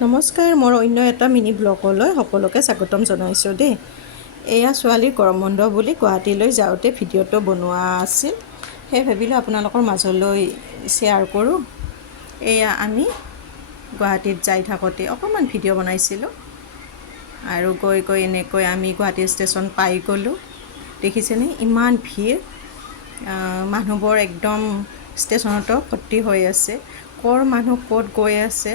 নমস্কাৰ, মোৰ অন্য এটা মিনি ব্লগলৈ সকলোকে স্বাগতম জনাইছোঁ দেই। এয়া ছোৱালীৰ গৰম বন্ধ বুলি গুৱাহাটীলৈ যাওঁতে ভিডিঅ'টো বনোৱা আছিল, সেই ভাবিলোঁ আপোনালোকৰ মাজলৈ শ্বেয়াৰ কৰোঁ। এয়া আমি গুৱাহাটীত যাই থাকোঁতে অকণমান ভিডিঅ' বনাইছিলোঁ আৰু গৈ গৈ এনেকৈ আমি গুৱাহাটী ষ্টেচন পাই গ'লোঁ। দেখিছেনে ইমান ভিৰ, মানুহবোৰ একদম ষ্টেচনতো ভৰ্তি হৈ আছে। ক'ৰ মানুহ ক'ত গৈ আছে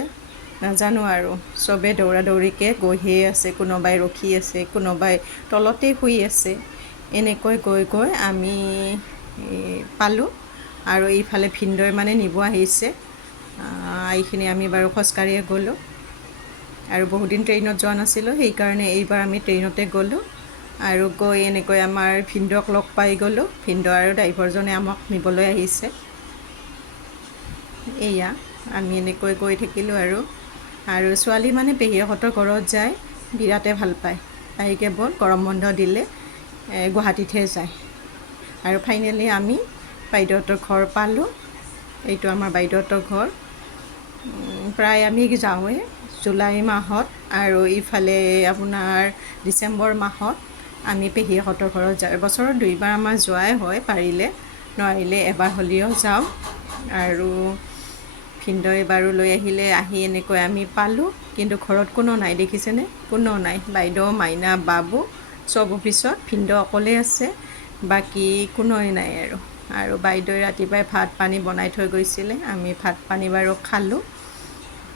নাজানো আৰু, চবে দৌৰা দৌৰিকৈ গৈহে আছে, কোনোবাই ৰখি আছে, কোনোবাই তলতে শুই আছে। এনেকৈ গৈ গৈ আমি পালোঁ আৰু এইফালে ভিনদেউৱে মানে নিব আহিছে। এইখিনি আমি বাৰু খোজকাঢ়িয়ে গ'লোঁ আৰু বহুদিন ট্ৰেইনত যোৱা নাছিলোঁ, সেইকাৰণে এইবাৰ আমি ট্ৰেইনতে গ'লোঁ আৰু গৈ এনেকৈ আমাৰ ভিনদেউক লগ পাই গ'লোঁ। ভিনদেউ আৰু ড্ৰাইভাৰজনে আমাক নিবলৈ আহিছে। এয়া আমি এনেকৈ গৈ থাকিলোঁ আৰু ছোৱালী মানে পেহীহঁতৰ ঘৰত যায় বিৰাটেই ভাল পায়। তাই কেৱল গৰম বন্ধ দিলে গুৱাহাটীতহে যায়। আৰু ফাইনেলি আমি বাইদেউহঁতৰ ঘৰ পালোঁ। এইটো আমাৰ বাইদেউহঁতৰ ঘৰ। প্ৰায় আমি যাওঁৱেই জুলাই মাহত আৰু ইফালে আপোনাৰ ডিচেম্বৰ মাহত আমি পেহীহঁতৰ ঘৰত যাওঁ। বছৰত দুইবাৰ আমাৰ যোৱাই হয়, পাৰিলে নোৱাৰিলে এবাৰ হ'লেও যাওঁ। আৰু ভিনদেউৱে বাৰু লৈ আহিলে, আহি এনেকৈ আমি পালোঁ, কিন্তু ঘৰত কোনো নাই। দেখিছেনে, কোনো নাই। বাইদেউ, মাইনা, বাবু চব অফিচত, ভিনদেউ অকলে আছে, বাকী কোনোৱে নাই আৰু বাইদেউৱে ৰাতিপুৱাই ভাত পানী বনাই থৈ গৈছিলে। আমি ভাত পানী বাৰু খালোঁ।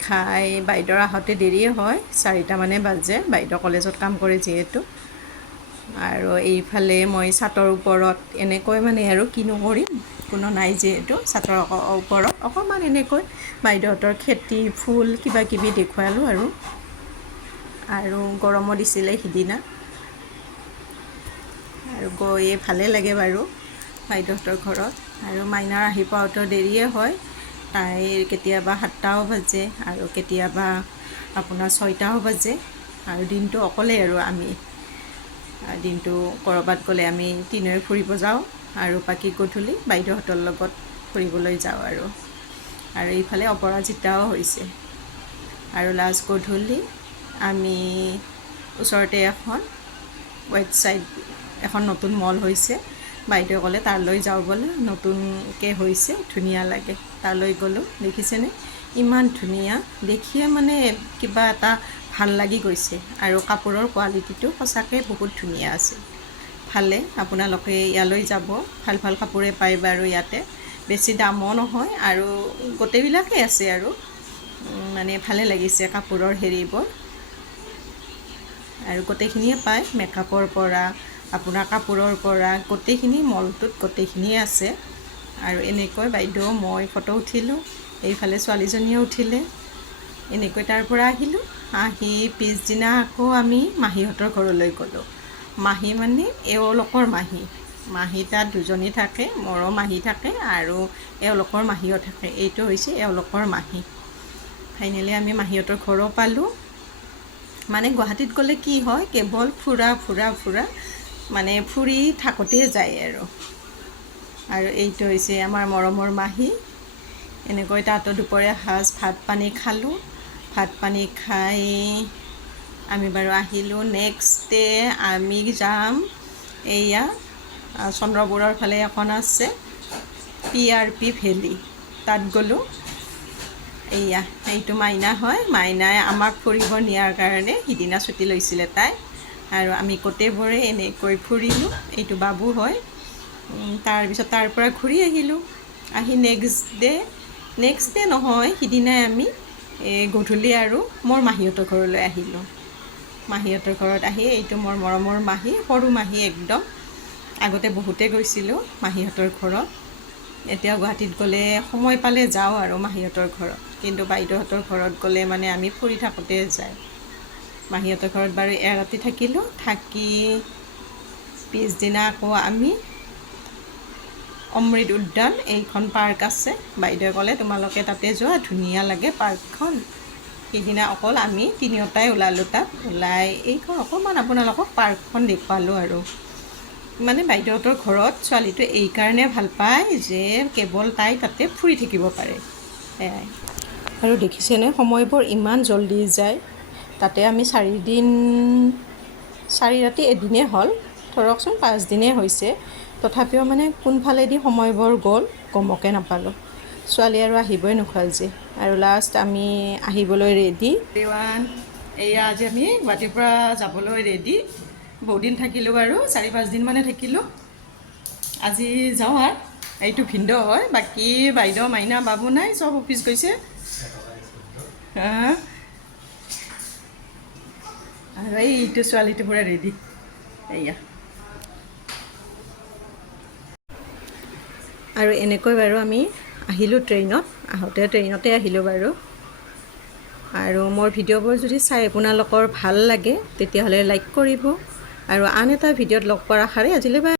খাই বাইদেউৰ আহোঁতে দেৰিয়ে হয়, 4টামানে বাজে, বাইদেউ কলেজত কাম কৰে যিহেতু। আৰু এইফালে মই ছাতৰ ওপৰত এনেকৈ মানে আৰু কিনো কৰিম, কোনো নাই যিহেতু, ছাতৰ ওপৰত অকণমান এনেকৈ বাইদেউহঁতৰ খেতি ফুল কিবা কিবি দেখুৱালোঁ আৰু গৰমো দিছিলে সিদিনা আৰু গৈ ভালেই লাগে বাৰু বাইদেউহঁতৰ ঘৰত। আৰু মাইনাৰ আহি পাওঁতেও দেৰিয়ে হয়, তাইৰ কেতিয়াবা 7টাও বাজে আৰু কেতিয়াবা আপোনাৰ 6টাও বাজে। আৰু দিনটো অকলেই আৰু আমি দিনটো ক'ৰবাত গ'লে আমি তিনিওৱে ফুৰিব যাওঁ আৰু বাকী গধূলি বাইদেউহঁতৰ লগত ফুৰিবলৈ যাওঁ আৰু এইফালে অপৰাজিতাও হৈছে। আৰু লাষ্ট গধূলি আমি ওচৰতে এখন ৱেবছাইট, এখন নতুন মল হৈছে, বাইদেৱে ক'লে তালৈ যাওঁ ব'লে, নতুনকৈ হৈছে, ধুনীয়া লাগে, তালৈ গ'লোঁ। দেখিছেনে ইমান ধুনীয়া, দেখিয়ে মানে কিবা এটা ভাল লাগি গৈছে আৰু কাপোৰৰ কোৱালিটিটো সঁচাকৈ বহুত ধুনীয়া আছে। ভালে, আপোনালোকে ইয়ালৈ যাব, ভাল ভাল কাপোৰে পায় বাৰু ইয়াতে, বেছি দামো নহয় আৰু গোটেইবিলাকেই আছে আৰু মানে ভালে লাগিছে কাপোৰৰ হেৰিবোৰ আৰু গোটেইখিনিয়ে পায়, মেকআপৰ পৰা আপোনাৰ কাপোৰৰ পৰা গোটেইখিনি, মলটোত গোটেইখিনিয়ে আছে। আৰু এনেকৈ বাইদেউ মই ফটো উঠিলোঁ, এইফালে ছোৱালীজনীয়ে উঠিলে। এনেকৈ তাৰ পৰা আহিলোঁ। আহি পিছদিনা আকৌ আমি মাহীহঁতৰ ঘৰলৈ গ'লোঁ। মাহী মানে এওঁলোকৰ মাহী তাত দুজনী থাকে, মোৰো মাহী থাকে আৰু এওঁলোকৰ মাহীও থাকে। এইটো হৈছে এওঁলোকৰ মাহী। ফাইনেলি আমি মাহীহঁতৰ ঘৰো পালোঁ। মানে গুৱাহাটীত গ'লে কি হয়, কেৱল ফুৰা মানে ফুৰি থাকোঁতেই যায় আৰু এইটো হৈছে আমাৰ মৰমৰ মাহী। এনেকৈ তাতো দুপৰীয়া সাজ ভাত পানী খালোঁ। ভাত পানী খাই আমি বাৰু আহিলোঁ। নেক্সট ডে আমি যাম এয়া চন্দ্ৰপুৰৰ ফালে এখন আছে PRP ভেলী, তাত গ'লোঁ। এইটো মাইনা হয়, মাইনাই আমাক ফুৰিব নিয়াৰ কাৰণে সিদিনা ছুটি লৈছিলে তাই, আৰু আমি গোটেইবোৰে এনেকৈ ফুৰিলোঁ। এইটো বাবু হয়। তাৰপিছত তাৰ পৰা ঘূৰি আহিলোঁ। আহি নেক্সট ডে নহয়, সিদিনাই আমি গধূলি আৰু মোৰ মাহীহঁতৰ ঘৰলৈ আহিলোঁ। মাহীহঁতৰ ঘৰত আহি, এইটো মোৰ মৰমৰ মাহী, সৰু মাহী একদম। আগতে বহুতে গৈছিলোঁ মাহীহঁতৰ ঘৰত। এতিয়া গুৱাহাটীত গ'লে সময় পালে যাওঁ আৰু মাহীহঁতৰ ঘৰত, কিন্তু বাইদেউহঁতৰ ঘৰত গ'লে মানে আমি ফুৰি থাকোঁতে যায়। মাহীহঁতৰ ঘৰত বাৰু এৰাতি থাকিলোঁ। থাকি পিছদিনা আকৌ আমি অমৃত উদ্যান, এইখন পাৰ্ক আছে, বাইদেৱে ক'লে তোমালোকে তাতে যোৱা, ধুনীয়া লাগে পাৰ্কখন। সিদিনা অকল আমি তিনিওটাই ওলালোঁ। তাত ওলাই এইখন অকণমান আপোনালোকক পাৰ্কখন দেখুৱালোঁ আৰু মানে বাইদেউহঁতৰ ঘৰত ছোৱালীটোৱে এইকাৰণে ভাল পায় যে কেৱল তাই তাতে ফুৰি থাকিব পাৰে, সেয়াই। আৰু দেখিছেনে সময়বোৰ ইমান জলদি যায়। তাতে আমি 4 ৰাতি এদিনেই হ'ল, ধৰকচোন 5 দিনেই হৈছে, তথাপিও মানে কোনফালেদি সময়বোৰ গ'ল গমকে নাপালোঁ। ছোৱালী আৰু আহিবই নোখোজে আৰু লাষ্ট আমি আহিবলৈ ৰেডি। এয়া আজি আমি গুৱাহাটীৰ পৰা যাবলৈ ৰেডি। বহুত দিন থাকিলোঁ বাৰু, 4-5 দিন মানে থাকিলোঁ। আজি যাওঁ আৰু এইটো ভিনদেউ হয়, বাকী বাইদেউ মাইনা বাবু নাই, চব অফিচ গৈছে। আৰু এইটো ছোৱালীটো পুৰা ৰেডি। এয়া আৰু এনেকৈ বাৰু আমি আহিলোঁ ট্ৰেইনত, আহোঁতে ট্ৰেইনতে আহিলোঁ বাৰু। আৰু মোৰ ভিডিঅ'বোৰ যদি চাই আপোনালোকৰ ভাল লাগে তেতিয়াহ'লে লাইক কৰিব আৰু আন এটা ভিডিঅ'ত লগ পোৱাৰ আশাৰে আজিলৈ বাই।